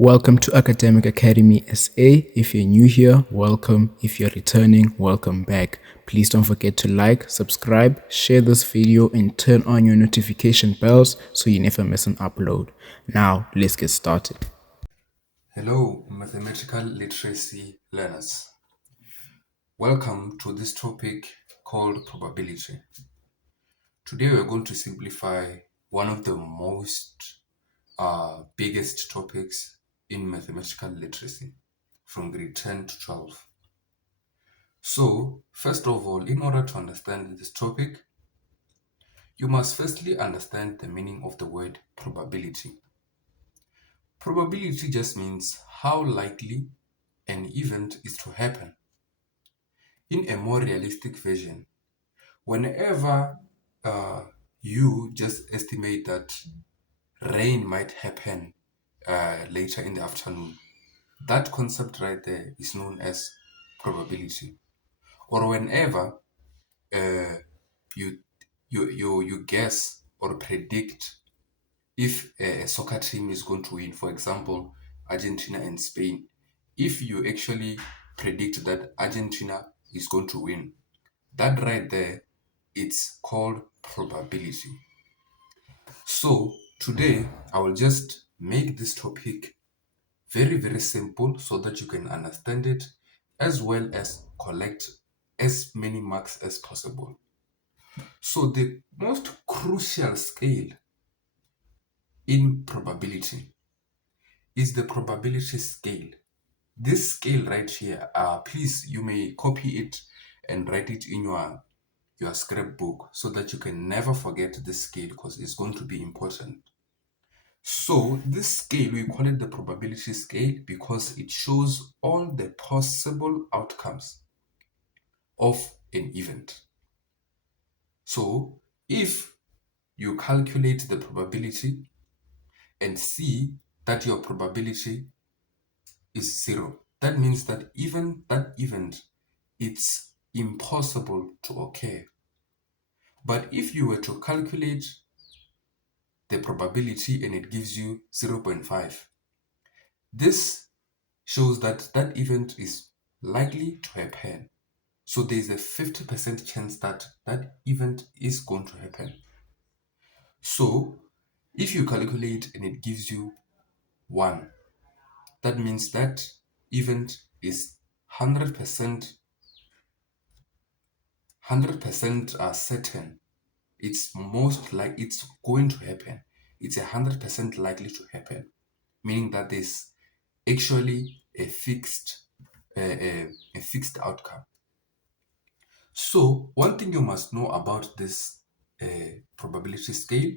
Welcome to Academic Academy SA. If you're new here, welcome. If you're returning, welcome back. Please don't forget to like, subscribe, share this video, and turn on your notification bells so you never miss an upload. Now, let's get started. Hello, mathematical literacy learners. Welcome to this topic called probability. Today we're going to simplify one of the most biggest topics in mathematical literacy from grade 10 to 12. So, first of all, in order to understand this topic, you must firstly understand the meaning of the word probability. Probability just means how likely an event is to happen. In a more realistic version, whenever uh, you just estimate that rain might happen later in the afternoon, that concept right there is known as probability. Or whenever uh, you, you guess or predict if a soccer team is going to win, for example, Argentina and Spain, if you actually predict that Argentina is going to win, that right there, it's called probability. So today I will just make this topic very simple so that you can understand it as well as collect as many marks as possible. So the most crucial scale in probability is the probability scale. This scale right here, please you may copy it and write it in your scrapbook so that you can never forget this scale because it's going to be important. So this scale, we call it the probability scale because it shows all the possible outcomes of an event. So if you calculate the probability and see that your probability is zero, that means that even that event, it's impossible to occur. But if you were to calculate the probability and it gives you 0.5, this shows that that event is likely to happen. So there's a 50% chance that that event is going to happen. So if you calculate and it gives you 1, that means that event is 100% certain. It's most like it's going to happen. It's 100% likely to happen, meaning that there's actually a fixed outcome. So one thing you must know about this probability scale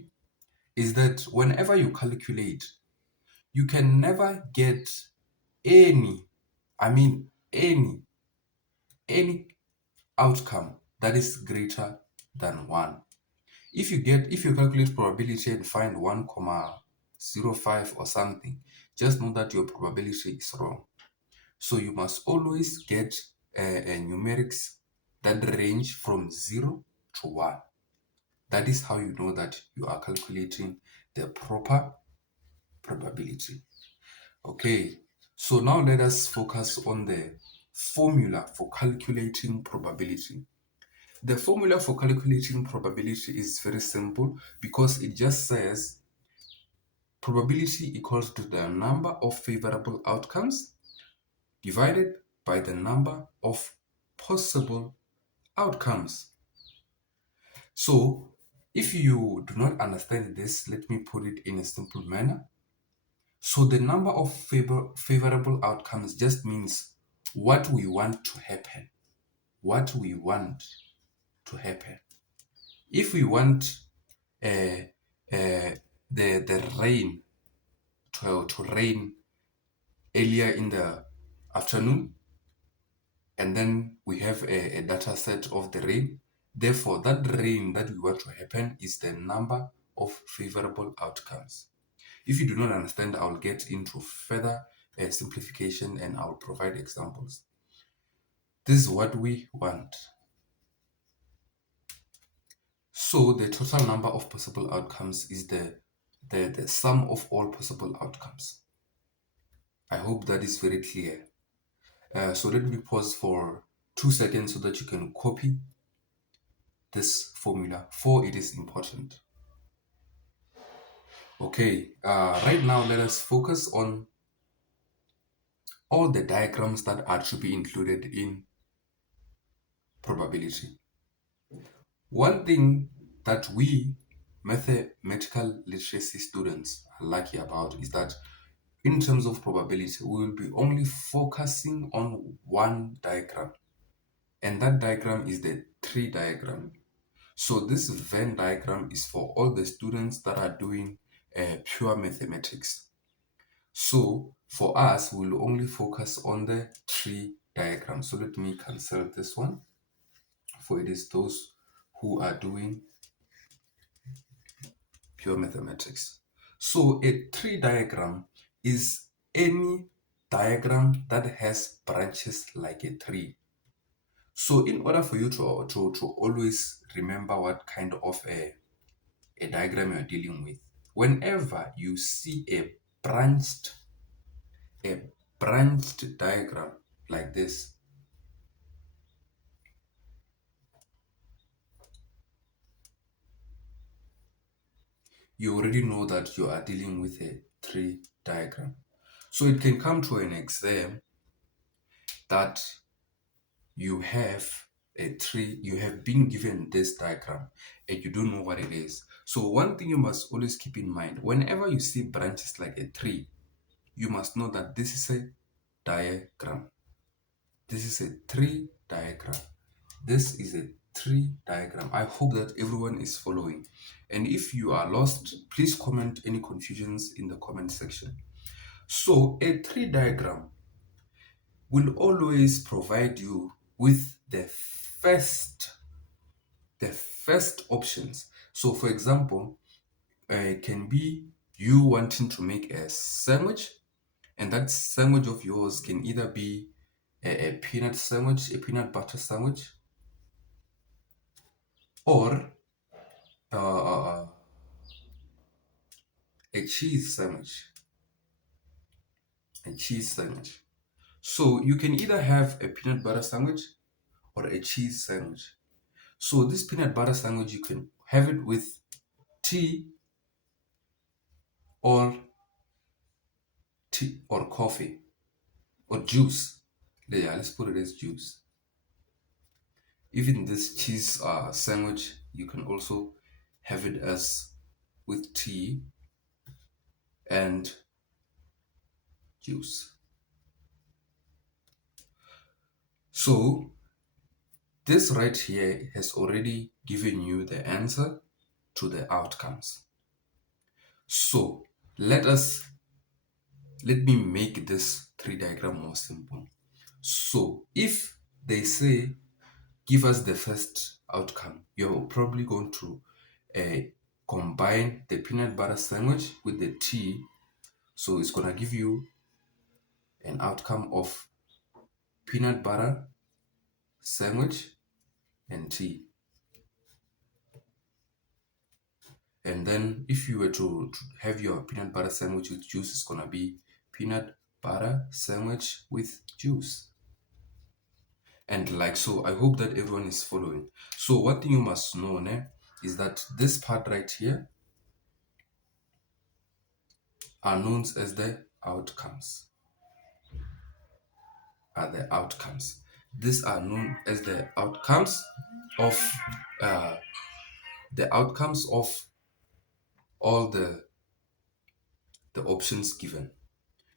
is that whenever you calculate, you can never get any, I mean any outcome that is greater than 1. If you calculate probability and find 1,05 or something, just know that your probability is wrong. So you must always get numerics that range from 0 to 1. That is how you know that you are calculating the proper probability. Okay, so now let us focus on the formula for calculating probability. The formula for calculating probability is very simple because it just says probability equals to the number of favorable outcomes divided by the number of possible outcomes. So if you do not understand this, let me put it in a simple manner. So the number of favorable outcomes just means what we want to happen. What we want to happen. If we want uh, the rain to rain earlier in the afternoon, and then we have a data set of the rain. Therefore, that rain that we want to happen is the number of favorable outcomes. If you do not understand, I'll get into further simplification and I'll provide examples. This is what we want. So the total number of possible outcomes is the sum of all possible outcomes. I hope that is very clear. So let me pause for 2 seconds so that you can copy this formula, for it is important. Okay, right now let us focus on all the diagrams that are to be included in probability. One thing that we mathematical literacy students are lucky about is that in terms of probability, we will be only focusing on one diagram, and that diagram is the tree diagram. So this Venn diagram is for all the students that are doing pure mathematics. So for us, we'll only focus on the tree diagram. So let me cancel this one, for it is those who are doing pure mathematics. So a tree diagram is any diagram that has branches like a tree. So in order for you to always remember what kind of a diagram you're dealing with, whenever you see a branched diagram like this, you already know that you are dealing with a tree diagram. So it can come to an exam that you have a tree, you have been given this diagram and you don't know what it is. So one thing you must always keep in mind, whenever you see branches like a tree, you must know that this is a diagram. This is a tree diagram. This is a tree diagram. I hope that everyone is following. And if you are lost, please comment any confusions in the comment section. So a tree diagram will always provide you with the first options. So for example, it can be you wanting to make a sandwich, and that sandwich of yours can either be a peanut sandwich, a peanut butter sandwich, or uh, a cheese sandwich. A cheese sandwich. So you can either have a peanut butter sandwich or a cheese sandwich. So this peanut butter sandwich, you can have it with tea or coffee or juice. Yeah, let's put it as juice. Even this cheese sandwich, you can also have it as with tea and juice. So this right here has already given you the answer to the outcomes. So let me make this tree diagram more simple. So if they say give us the first outcome, you're probably going to combine the peanut butter sandwich with the tea. So it's going to give you an outcome of peanut butter sandwich and tea. And then if you were to have your peanut butter sandwich with juice, it's going to be peanut butter sandwich with juice. And like so, I hope that everyone is following. So one thing you must know is that this part right here are known as the outcomes. These are known as the outcomes of all the options given.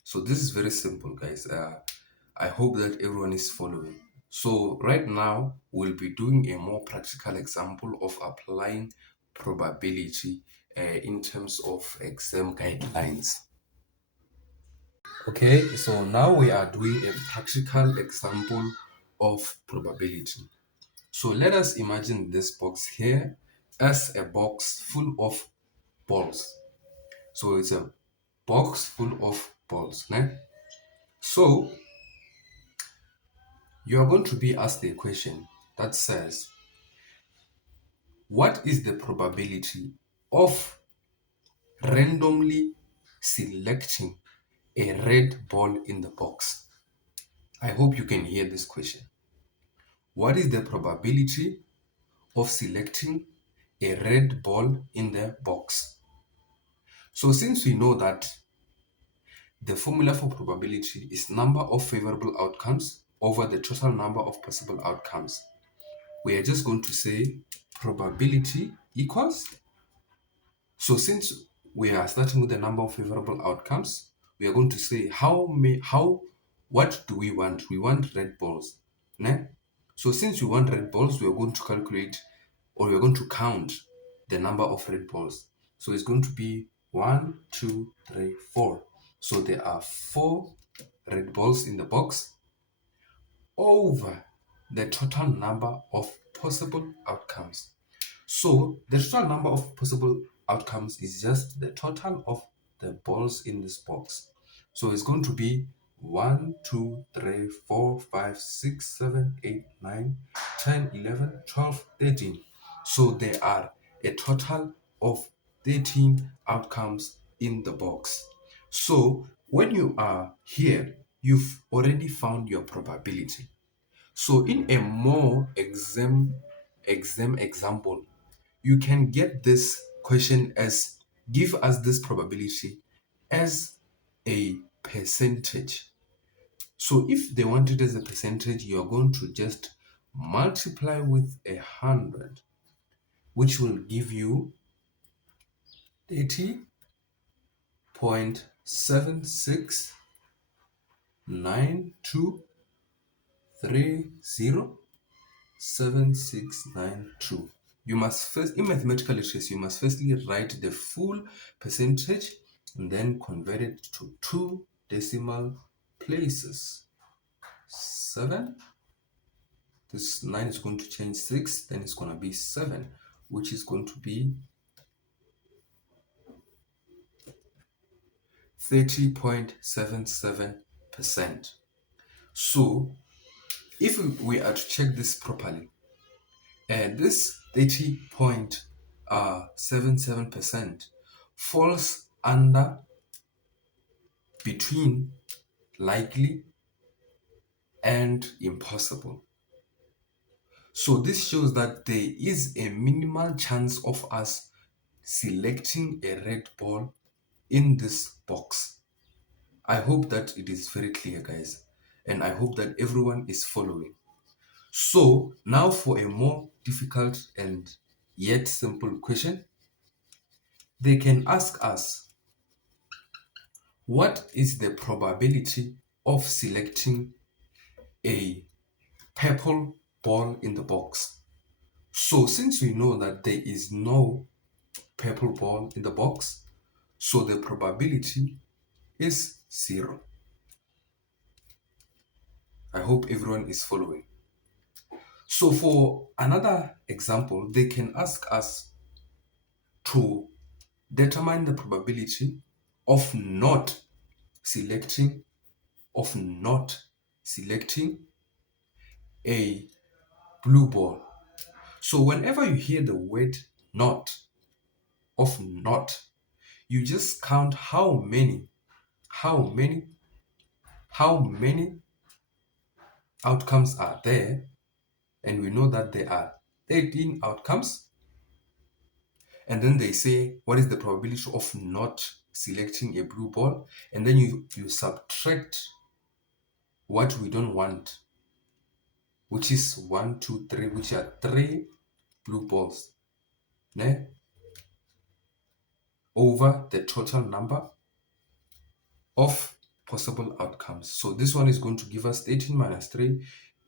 So this is very simple, guys. I hope that everyone is following. So right now we'll be doing a more practical example of applying probability in terms of exam guidelines. Okay, so now we are doing a practical example of probability. So let us imagine this box here as a box full of balls. So it's a box full of balls. So you are going to be asked a question that says, what is the probability of randomly selecting a red ball in the box. I hope you can hear this question. What is the probability of selecting a red ball in the box? So since we know that the formula for probability is number of favorable outcomes over the total number of possible outcomes, we are just going to say probability equals. So since we are starting with the number of favorable outcomes, we are going to say what do we want? We want red balls. Ne? So since we want red balls, we are going to calculate, or we are going to count the number of red balls. So it's going to be 1, 2, 3, 4. So there are 4 red balls in the box over the total number of possible outcomes. So the total number of possible outcomes is just the total of the balls in this box. So it's going to be 1, 2, 3, 4, 5, 6, 7, 8, 9, 10, 11, 12, 13. So there are a total of 13 outcomes in the box. So when you are here, you've already found your probability. So in a more example, you can get this question as give us this probability as a percentage. So if they want it as a percentage, you're going to just multiply with 100, which will give you 30.7692307692. You must first, in mathematical literacy, you must firstly write the full percentage and then convert it to 2 decimal places. 7. This 9 is going to change 6, then it's going to be 7, which is going to be 30.77%. So if we are to check this properly, this 30.77% falls under between likely and impossible. So this shows that there is a minimal chance of us selecting a red ball in this box. I hope that it is very clear, guys, and I hope that everyone is following. So now for a more difficult and yet simple question, they can ask us, what is the probability of selecting a purple ball in the box? So since we know that there is no purple ball in the box, so the probability is 0. I hope everyone is following. So for another example, they can ask us to determine the probability of not selecting a blue ball. So whenever you hear the word not, you just count how many outcomes are there, and we know that there are 13 outcomes. And then they say, what is the probability of not selecting a blue ball? And then you subtract what we don't want, which is 1, 2, 3, which are 3 blue balls, ne? Over the total number of possible outcomes. So this one is going to give us 13 minus 3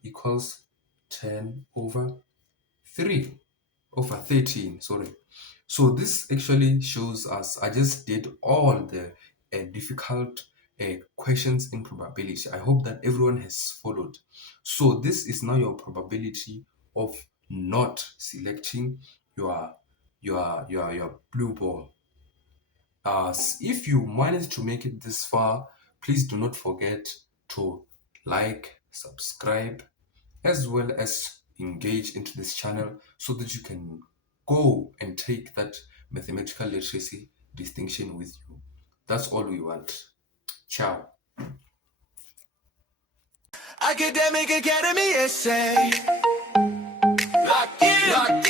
equals 10 over 3 over 13, sorry. So this actually shows us, I just did all the difficult questions in probability. I hope that everyone has followed. So this is now your probability of not selecting your blue ball. If you managed to make it this far, please do not forget to like, subscribe, as well as engage into this channel so that you can go and take that mathematical literacy distinction with you. That's all we want. Ciao. Academic Academy essay. Locked in. Locked